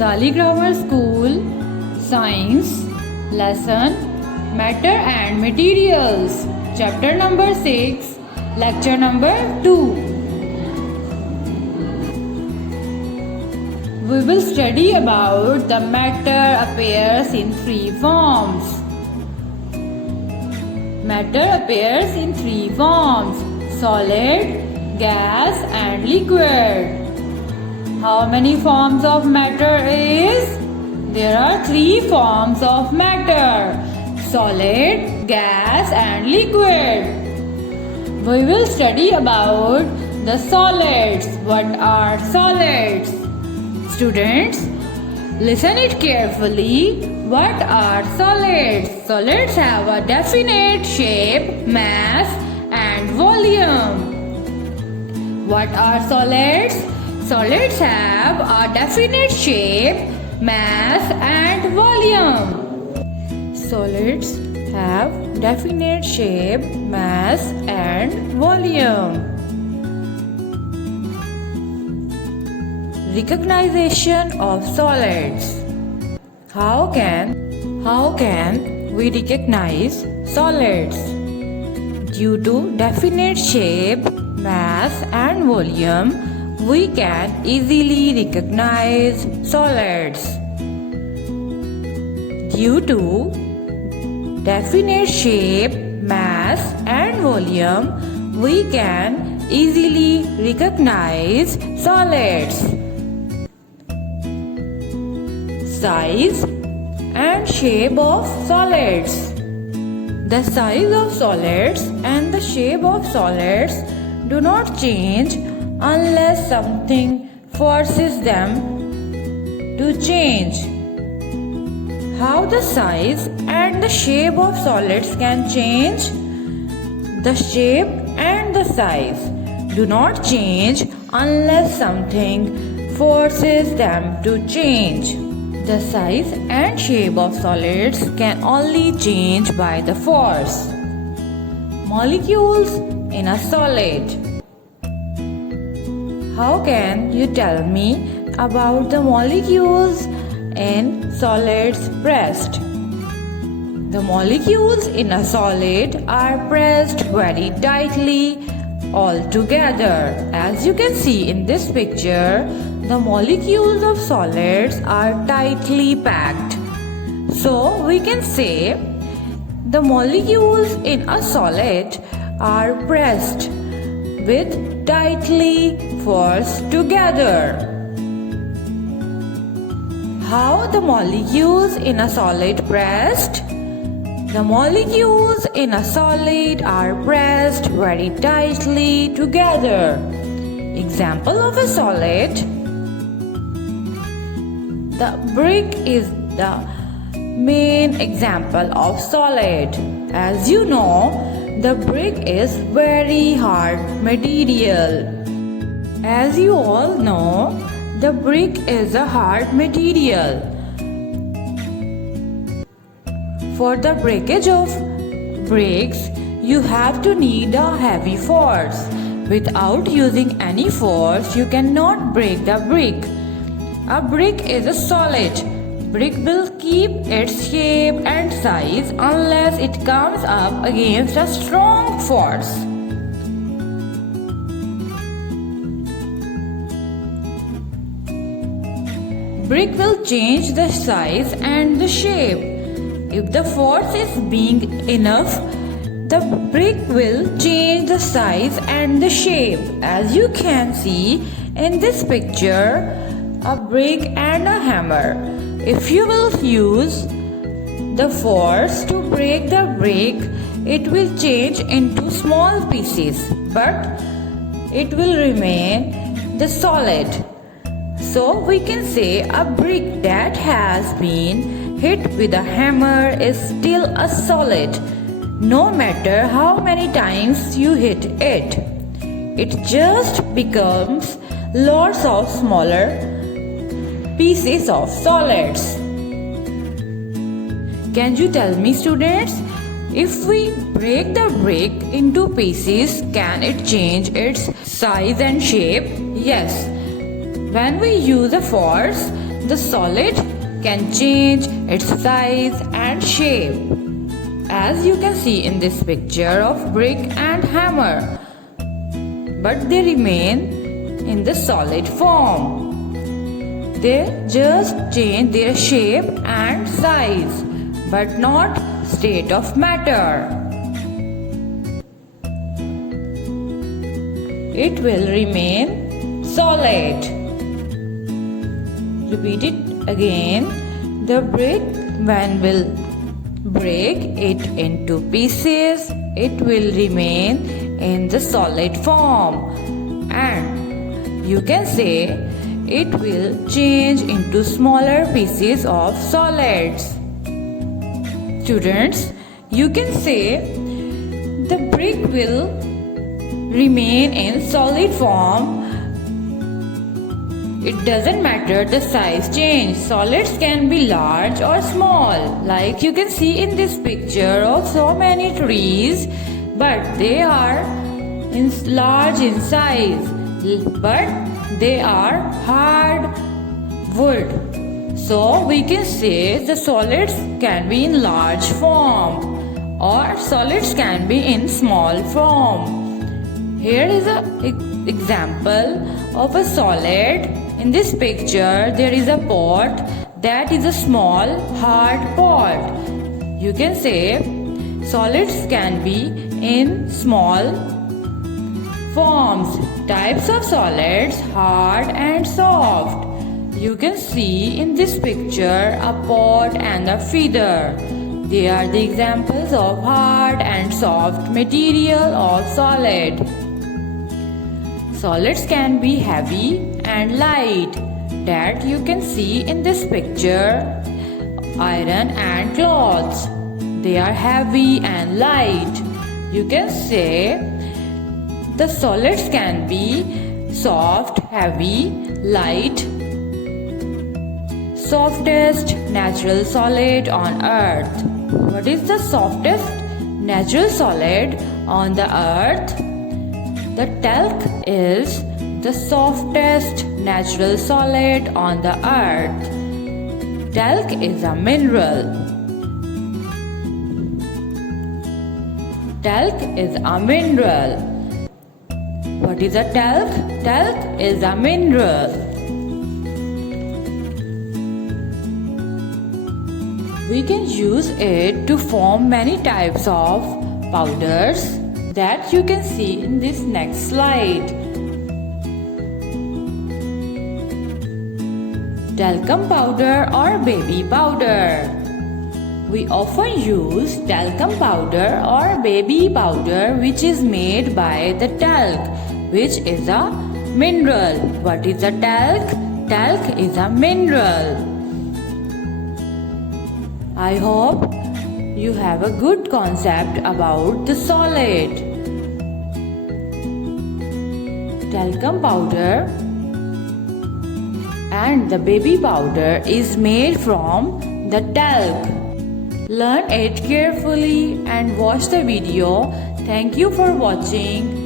Abdali Grammar School Science Lesson Matter and Materials Chapter number 6 Lecture number 2. We will study about the matter appears in three forms. Matter appears in three forms: solid, gas and liquid. How many forms of matter is? There are three forms of matter: solid, gas and liquid. We will study about the solids. What are solids? Students, listen it carefully. What are solids? Solids have a definite shape, mass and volume. What are solids? Solids have a definite shape, mass and volume. Solids have definite shape, mass and volume. Recognition of solids. How can we recognize solids? Due to definite shape, mass and volume, we can easily recognize solids. Due to definite shape, mass and volume, we can easily recognize solids. Size and shape of solids. The size of solids and the shape of solids do not change unless something forces them to change. How the size and the shape of solids can change? The shape and the size do not change unless something forces them to change. The size and shape of solids can only change by the force. Molecules in a solid. How can you tell me about the molecules in solids pressed? The molecules in a solid are pressed very tightly all together. As you can see in this picture, the molecules of solids are tightly packed. So we can say the molecules in a solid are pressed with tightly forced together. How the molecules in a solid pressed? The molecules in a solid are pressed very tightly together. Example of a solid. The brick is the main example of solid. As you know, the brick is very hard material. As you all know, the brick is a hard material. For the breakage of bricks, you have to need a heavy force. Without using any force, you cannot break the brick. A brick is a solid. Brick will keep its shape and size unless it comes up against a strong force. Brick will change the size and the shape. If the force is big enough, the brick will change the size and the shape. As you can see in this picture, a brick and a hammer. If you will use the force to break the brick, it will change into small pieces, but it will remain the solid. So we can say a brick that has been hit with a hammer is still a solid, no matter how many times you hit it. It just becomes lots of smaller pieces of solids. Can you tell me, students, if we break the brick into pieces, can it change its size and shape? Yes. When we use a force, the solid can change its size and shape. As you can see in this picture of brick and hammer, but they remain in the solid form. They just change their shape and size, but not state of matter. It will remain solid. Repeat it again. The brick, when we'll break it into pieces, it will remain in the solid form, and you can say it will change into smaller pieces of solids. Students, you can say the brick will remain in solid form. It doesn't matter the size change. Solids can be large or small, like you can see in this picture of so many trees, but they are large in size, but they are hard wood. So we can say the solids can be in large form or solids can be in small form. Here is an example of a solid. In this picture there is a pot that is a small hard pot. You can say solids can be in small forms. Types of solids: hard and soft. You can see in this picture a pot and a feather. They are the examples of hard and soft material of solid. Solids can be heavy and light. That you can see in this picture. Iron and cloths. They are heavy and light. You can say the solids can be soft, heavy, light. Softest natural solid on earth. What is the softest natural solid on the earth? The talc is the softest natural solid on the earth. Talc is a mineral. Talc is a mineral. What is a talc? Talc is a mineral. We can use it to form many types of powders that you can see in this next slide. Talcum powder or baby powder. We often use talcum powder or baby powder, which is made by the talc, which is a mineral. What is a talc? Talc is a mineral. I hope you have a good concept about the solid. Talcum powder and the baby powder is made from the talc. Learn it carefully and watch the video. Thank you for watching.